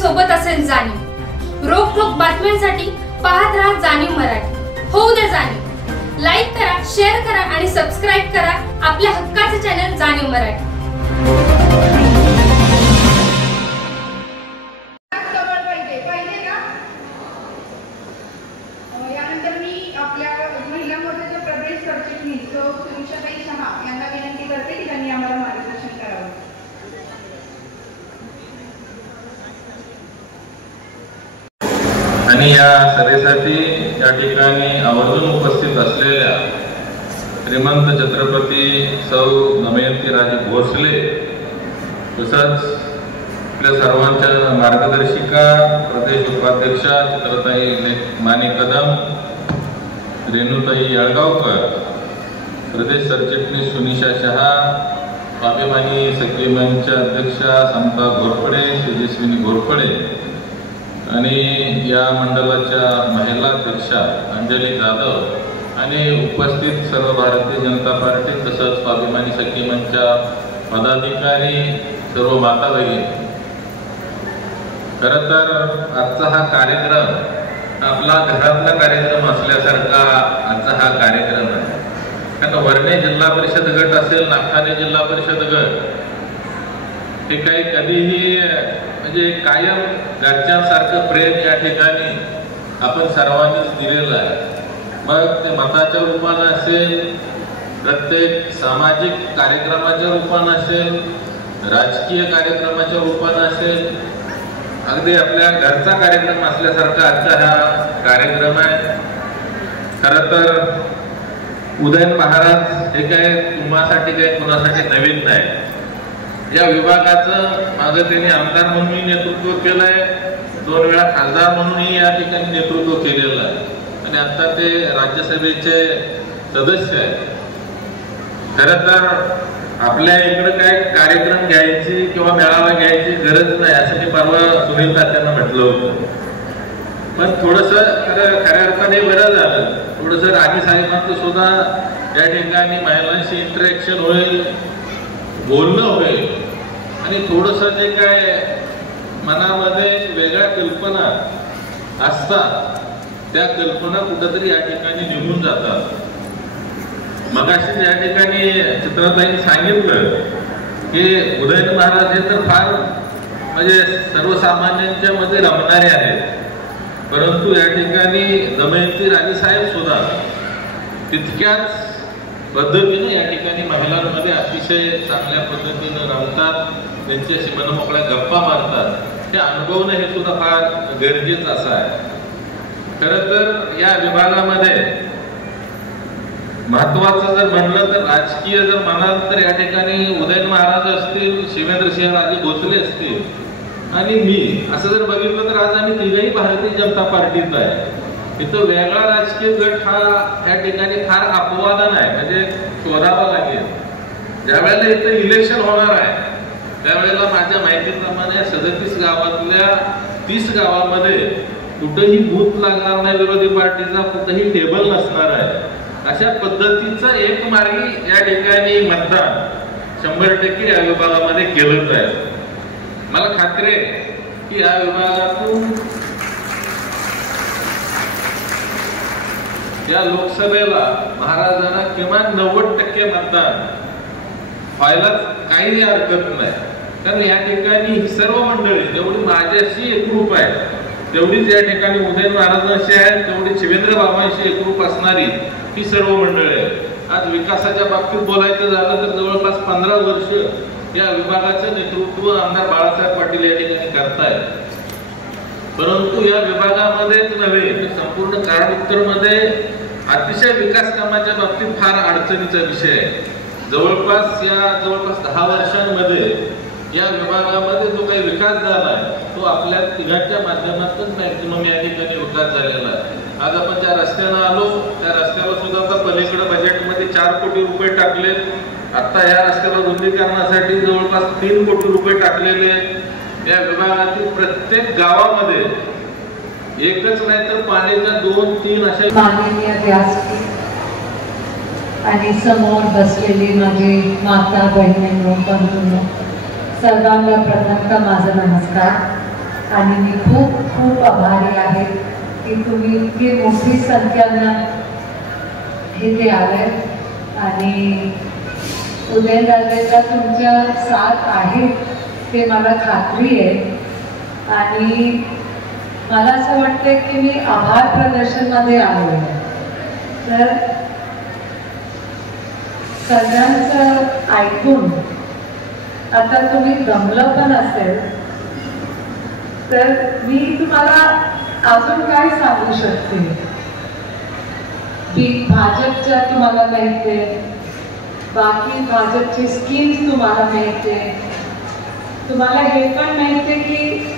सोबत असेल जाणीव। रोखोक बातम्यांसाठी पाहत राहा जाणीव मराठी। होऊ दे जाणीव। लाईक करा, शेअर करा आणि सबस्क्राईब करा आपल्या हक्काचे चॅनल जाणीव मराठी। आणि या सभेसाठी या ठिकाणी आवर्जून उपस्थित असलेल्या श्रीमंत छत्रपती सौ दमयंती राजे भोसले तसंच आपल्या सर्वांच्या मार्गदर्शिका प्रदेश उपाध्यक्षा चित्रताई माने कदम, रेणुताई येळगावकर, प्रदेश सरचिटणीस सुनिशा शहा, स्वाभिमानी सखी मंचच्या अध्यक्षा समता घोरपडे, तेजस्विनी घोरपडे आणि या मंडळाच्या महिला अध्यक्षा अंजली जाधव आणि उपस्थित सर्व भारतीय जनता पार्टी तसंच स्वाभिमानी सखी मंचच्या पदाधिकारी, सर्व माता भगिनी, खरं तर आजचा हा कार्यक्रम आपला घरातला कार्यक्रम असल्यासारखा आजचा हा कार्यक्रम आहे। कारण वर्णे जिल्हा परिषद गट असेल, नागठाणे जिल्हा परिषद गट ते काही कधीही म्हणजे कायम घरच्यांसारखं प्रेम या ठिकाणी आपण सर्वांनीच दिलेलं आहे। मग ते मताच्या रूपानं असेल, प्रत्येक सामाजिक कार्यक्रमाच्या रूपानं असेल, राजकीय कार्यक्रमाच्या रूपानं असेल, अगदी आपल्या घरचा कार्यक्रम असल्यासारखा आजचा हा कार्यक्रम आहे। खरं तर उदयन महाराज हे काय तुम्हासाठी काय कुणासाठी नवीन नाही। या विभागाचं माझं त्यांनी आमदार म्हणून नेतृत्व केलंय, 2 वेळा खासदार म्हणूनही या ठिकाणी नेतृत्व केलेलं आहे आणि आता ते राज्यसभेचे सदस्य आहेत। खरं तर आपल्या इकडे काय कार्यक्रम घ्यायची किंवा मेळावा घ्यायची गरज नाही असं मी परवा सुनील तात्यांना म्हटलं होतं। पण थोडंसं खऱ्या अर्थाने बरं झालं, थोडंसं राणी साहेबांचं सुद्धा या ठिकाणी महिलांशी इंटरॅक्शन होईल, बोलणं होईल आणि थोडंसं जे काय मनामध्ये वेगळ्या कल्पना असतात त्या कल्पना कुठंतरी या ठिकाणी निघून जातात। मगाशी या ठिकाणी चित्रताईंनी सांगितलं की उदयन महाराज हे तर फार म्हणजे सर्वसामान्यांच्या मध्ये रमणारे आहेत, परंतु या ठिकाणी दमयंती राजे साहेब सुद्धा तितक्याच पद्धतीने या ठिकाणी महिलांमध्ये अतिशय चांगल्या पद्धतीने रमतात, त्यांच्याशी मनमोकळ्या गप्पा मारतात। हे अनुभवणं हे सुद्धा फार गरजेचं असं आहे। खरं तर या विभागामध्ये महत्वाचं जर म्हणलं तर राजकीय जर म्हणाल तर या ठिकाणी उदयन महाराज असतील, शिवेंद्रसिंह राजे भोसले असतील आणि मी असं जर बघितलं तर आज आम्ही तिघही भारतीय जनता पार्टीत आहे। इथं वेगळा राजकीय गट हा या ठिकाणी फार अपवाद नाही, म्हणजे शोधावा लागेल। ज्या वेळेला इथं इलेक्शन होणार आहे त्यावेळेला माझ्या माहितीप्रमाणे 37 गावातल्या 30 गावामध्ये कुठेही बूथ लागणार नाही विरोधी पार्टीचा, कुठेही टेबल नसणार आहे। अशा पद्धतीचं एक मार्गी या ठिकाणी मतदान 100% या विभागामध्ये केलं जाईल। मला खात्री आहे की या विभागातून या लोकसभेला महाराजांना किमान 90% मतदान व्हायला काही हरकत नाही। कारण या ठिकाणी सर्व मंडळी जेवढी माझ्याशी एकरूप आहे तेवढीच या ठिकाणी उदयन महाराजांशी आहे, तेवढी शिवेंद्र बाबांशी एकरूप असणारी ही सर्व मंडळी आहे। आज विकासाच्या बाबतीत बोलायचं झालं तर जवळपास 15 वर्ष या विभागाचं नेतृत्व आमदार बाळासाहेब पाटील या ठिकाणी करतायत। परंतु या विभागामध्येच नव्हे तर संपूर्ण कारवार अतिशय विकास कामाच्या बाबतीत फार अडचणीचा विषय आहे। जवळपास 10 वर्षांमध्ये या विभागामध्ये जो काही विकास झाला आहे तो आपल्या तिघांच्या माध्यमातून मॅक्सिमम या ठिकाणी विकास झालेला आहे। आज आपण ज्या रस्त्यानं आलो त्या रस्त्याला सुद्धा आता पलीकडे बजेटमध्ये 4 कोटी रुपये टाकले। आता या रस्त्याला रुंदीकरणासाठी जवळपास 3 कोटी रुपये टाकलेले। या विभागातील प्रत्येक गावामध्ये एकच नाही तर पाण्याच्या 2-3 अशा माननीय व्यासपीठ आणि समोर बसलेली माझी माता बहिणींनो बंधूंनो सर्वांना प्रथमतः माझा नमस्कार। आणि मी खूप खूप आभारी आहे की तुम्ही इतकी मोठी संख्येनं इथे आले आणि उदयनराजेला तुमच्या साथ आहे ते मला खात्री आहे. आणि मला असं वाटतं की मी आभार प्रदर्शनमध्ये आलो आहे. तर सगळ्यांचं ऐकून आता तुम्ही दमलं पण असेल तर मी तुम्हाला अजून काय सांगू शकते. भाजपच्या तुम्हाला माहिती आहे, बाकी भाजपची स्कीम्स तुम्हाला माहिती आहे. तुम्हाला हे पण माहिती आहे की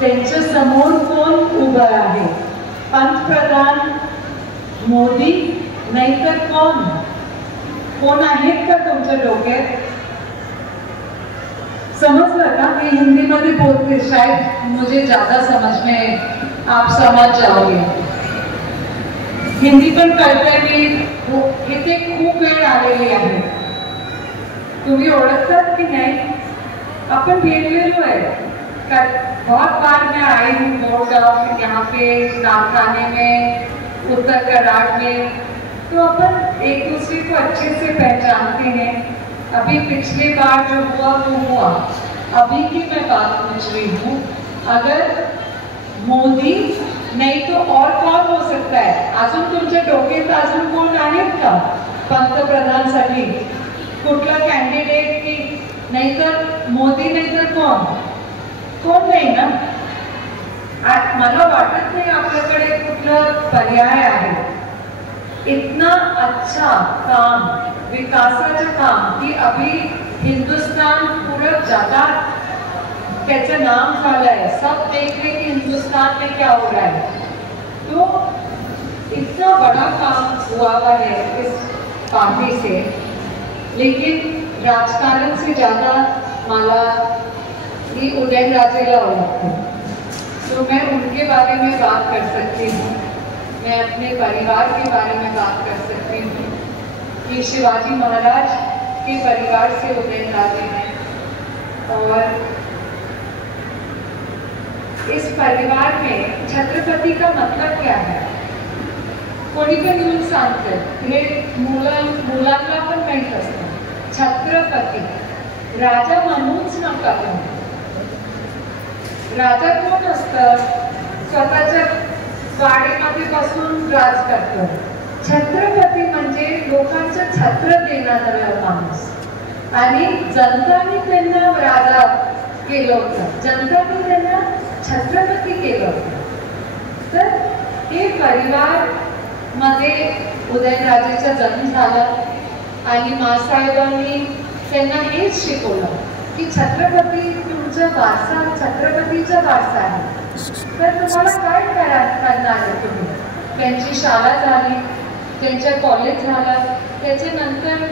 त्यांच्या समोर कोण उभं आहे. पंतप्रधान मोदी नाहीतर कोण आहेत का तुमच्या डोक्यात? समझलं का? मैं हिंदी में बोलते, शायद मुझे ज्यादा समझ में आप समझ जाओगे. हिंदी पण कळतंय मी इथे खूप वेळ आलेली आहे. तुम्ही ओळखतात की नाही? आपण भेटलेलो आहे. बहुत बार मैं आई हूँ बोर्ड यहाँ पे नागठाने में, उत्तर कन्नाड़ में, तो अपन एक दूसरे को अच्छे से पहचानते हैं. अभी पिछले बार जो हुआ वो हुआ. अभी की मैं बात पूछ रही हूँ. अगर मोदी नहीं तो और कौन हो सकता है? अजून तुमच्या डोक्यात अजून कोण आहेत का पंतप्रधानसाठी? कुठला कॅन्डिडेट की नाहीतर मोदी नाहीतर कोण नाही ना. मला वाटत नाही आपल्याकडे कुठलं पर्याय आहे. इतना अच्छा काम, विकासाचं काम की अभी हिंदुस्तान पूरा जगत कैसे नाम झालंय. सब देख रहे कि हिंदुस्तान में क्या हो रहा है. तो इतना बड़ा काम हुआ है इस पार्टी से. लेकिन राजकारण से ज्यादा मला उदयनराजेला ओळखते. तो मैं उनके बारे में बात कर सकती हूँ. मैं अपने परिवार के बारे में बात कर सकती हूँ कि शिवाजी महाराज के परिवार से उदयनराजे हैं. और इस परिवार में छत्रपति का मतलब क्या है? कोणी पण येऊन सांगतं हे मुलांना पण माहीत असतं. छत्रपती राजा म्हणूच नका. राजा कोण असतं? स्वतःच्या गाडीमध्ये बसून राज करतो. छत्रपती म्हणजे लोकांचं छत्र देणारा माणूस. आणि जनताने त्यांना राजा केलं होतं, जनताने त्यांना छत्रपती केलं होतं. तर हे परिवार मध्ये उदयनराजेचा जन्म झाला आणि मासाहेबांनी त्यांना हेच शिकवलं की छत्रपती तुमचा वारसा, छत्रपतीचा वारसा आहे. तर तुम्हाला काय करणार आहे तुम्ही? त्यांची शाळा झाली, त्यांच्या कॉलेज झालं, त्याच्यानंतर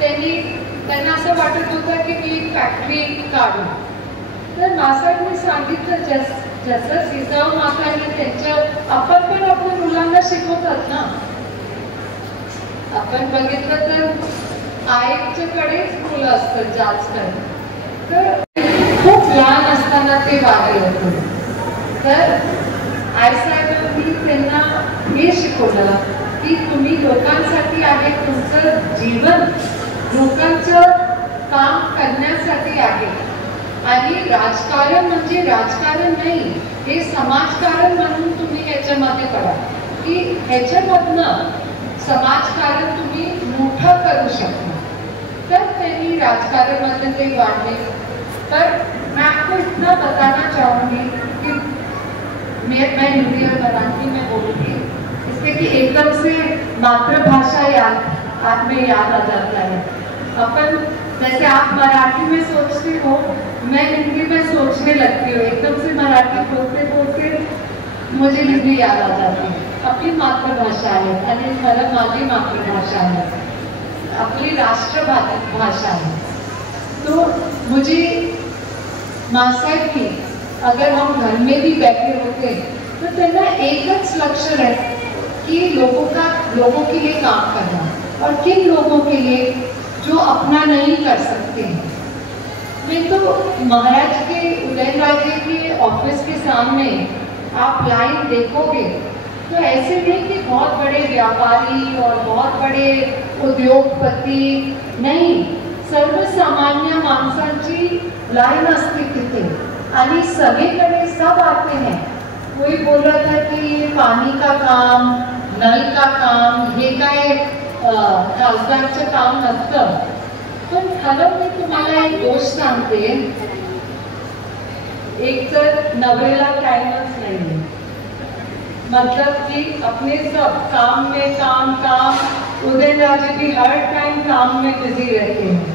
त्यांना असं वाटत होतं की मी एक फॅक्टरी काढू. तर मासाहेबांनी सांगितलं जसं जिजाऊ मातांनी त्यांच्या आपण पण आपल्या मुलांना शिकवतात ना. आपण बघितलं तर आईच्याकडेच मुलं असतात जास्त. तर खूप लहान असताना ते वागले होते. तर आईसाहेबांनी त्यांना हे शिकवलं की तुम्ही लोकांसाठी आहे, तुमचं जीवन लोकांचं काम करण्यासाठी आहे. आणि राजकारण म्हणजे राजकारण नाही, हे समाजकारण म्हणून तुम्ही ह्याच्यामध्ये पडा की ह्याच्यामधनं समाजकारण तुम्ही मोठं करू शकता. तर त्यांनी राजकारण मध्ये ते वाढले. तर मैं आपको इतना बताना चाहूँगी कि मैं हिंदी और मराठी में बोलूँगी इससे कि एकदम से मातृभाषा याद में याद आ जाता है. अपन जैसे आप मराठी में सोचते हो, मैं हिंदी में सोचने लगती हूँ. एकदम से मराठी बोलते बोलते मुझे हिंदी याद आ जाती है. आपली मातृभाषा आहे आणि मला माझी मातृभाषा आहे, अपनी राष्ट्रभाषा है. तो मुझे मासाहेब की अगर हम घर में भी बैठे होते तो त्यांना एकच लक्ष्य है कि लोगों के लिए काम करना. और किन लोगों के लिए? जो अपना नहीं कर सकते हैं. मैं तो महाराज के उदयनराजे के ऑफिस के सामने आप लाइन देखोगे तो ऐसे नहीं कि बहुत बड़े व्यापारी और बहुत बड़े उद्योगपती नहीं, सर्वसामान्य माणसांची लाईन असते तिथे आणि सगळीकडे सब आते हैं। कोई बोल रहा था कि पानी का काम, नल का काम हे काय खासदारचं काम नसतं, पण खरं मी तुम्हाला एक गोष्ट सांगते, एक तर नवरेला टाइमच नहीं, मतलब कि अपने सब काम में काम काम। उदयनराजे भी हर टाइम काम में बिजी रहते हैं।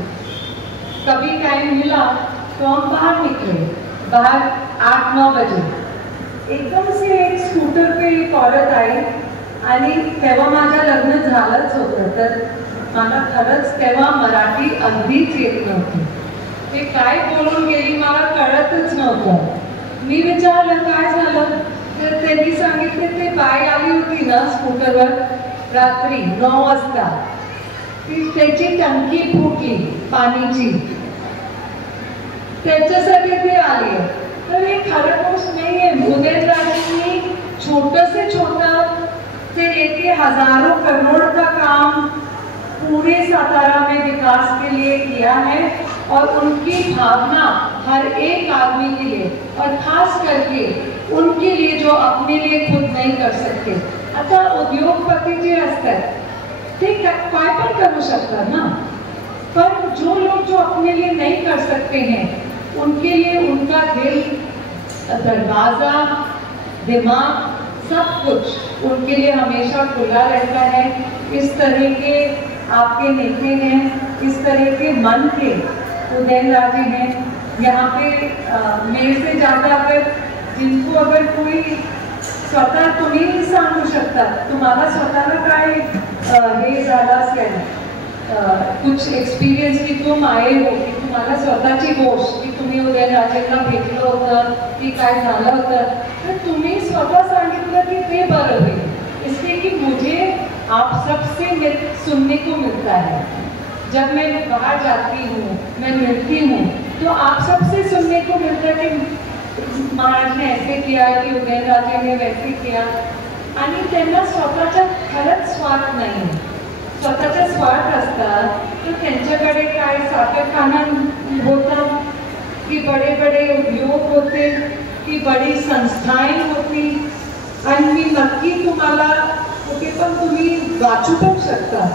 कभी टाइम मिला तो हम बाहर निकले, बाहर 8-9 बजे एकदम से एक स्कूटर पे एक औरत आई आणि तेव्हा माझं लग्न झालंच होतं, तर मला खरंच तेव्हा मराठी अगदीच येत नव्हती। ते काय बोलून गेली मला कळतच नव्हतं। मी विचारलं काय झालं, तर त्यांनी सांगितले ते बाई आली होती ना स्कूटरवर रात्री 9 वाजता, ती त्याची टंकी फुटली पाणीची, त्याच्यासाठी ते आली। तर हे खरं गोष्ट नाही आहे। उदयनराजेंनी छोटं से छोटा से लेके हजारों करोड़ का काम पूरे सातारा में विकास के लिए किया है, और उनकी भावना हर एक आदमी के लिए और खास करके उनके लिए जो अपने लिए खुद नहीं कर सकते। आता उद्योगपती जे असतात ते काय पण करू शकतात ना, पर जो लोग जो अपने लिए नहीं कर सकते हैं उनके लिए उनका दिल, दरवाजा, दिमाग, सब कुछ उनके लिए हमेशा खुला रहता है। इस तरह के आपके नेता हैं, इस तरह के मन के उदयनराजे हैं। यहाँ पे मेरे से ज़्यादा जिनको अगर कोई स्वतः तुम्ही नाही सांगू शकता, तुम्हाला स्वतःला काय हे झालं असेल कुछ एक्सपिरियन्स की तुम आए हो, की तुम्हाला स्वतःची गोष्ट की तुम्ही उदयनराजेंना भेटलं होतं की काय झालं होतं, तर तुम्ही स्वतः सांगितलं की ते बरं होईल। इसलिए कि मुझे आप सबसे सुनने को मिलता है, जब मैं बाहर जाती हूँ, मैं मिलती हूँ, तो आप सबसे सुनने को मिलता है कि महाराज ने ऐसे किया, कि उदयनराजे ने वैसे किया, आणि त्यांना स्वतःचा खरंच स्वार्थ नाही, स्वतःचा स्वार्थ असता तर त्यांच्याकडे काय साखरखाना होता, कि बड़े बड़े उद्योग होते, कि बड़ी संस्थाएं होती, आणि मी नक्की तुम्हाला कुठे पण तुम्ही वाचू पण शकता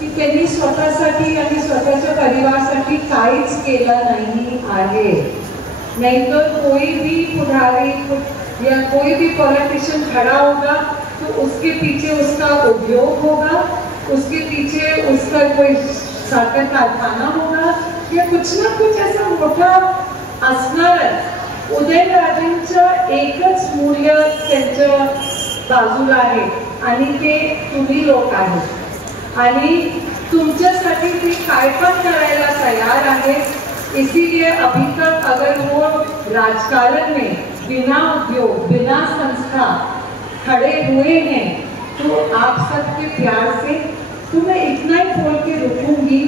की त्यांनी स्वतःसाठी आणि स्वतःच्या परिवारासाठी काहीच केलं नाही आहे। नहीं तो कोई भी पुजारी या कोई भी पॉलिटिशियन खड़ा होगा तो उसके पीछे उसका उद्योग होगा, उसके पीछे उसका कोई साखर कारखाना होगा या कुछ ना कुछ ऐसा मोठा असणारच। उदयनराजेंचं एकच मूल्य त्यांच्या बाजूला आहे आणि ते तुम्ही लोक आहेत आणि तुमच्यासाठी ते काय पण करायला तयार आहेत। इसीलिए अभी तक अगर वो राजकारण में बिना उद्योग, बिना संस्था खड़े हुए हैं, तो आप सबके प्यार से तो मैं इतना ही बोल के रुकूंगी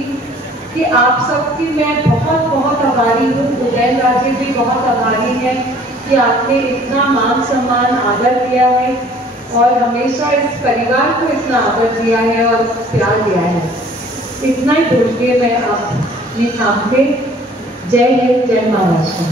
कि आप सबकी मैं बहुत बहुत आभारी हूँ। उदयनराजे भी बहुत आभारी हैं कि आपने इतना मान सम्मान आदर किया है और हमेशा इस परिवार को इतना आदर दिया है और प्यार दिया है। इतना ही बोल के मैं अपनी थामते। जय हिंद, जय महाराष्ट्र।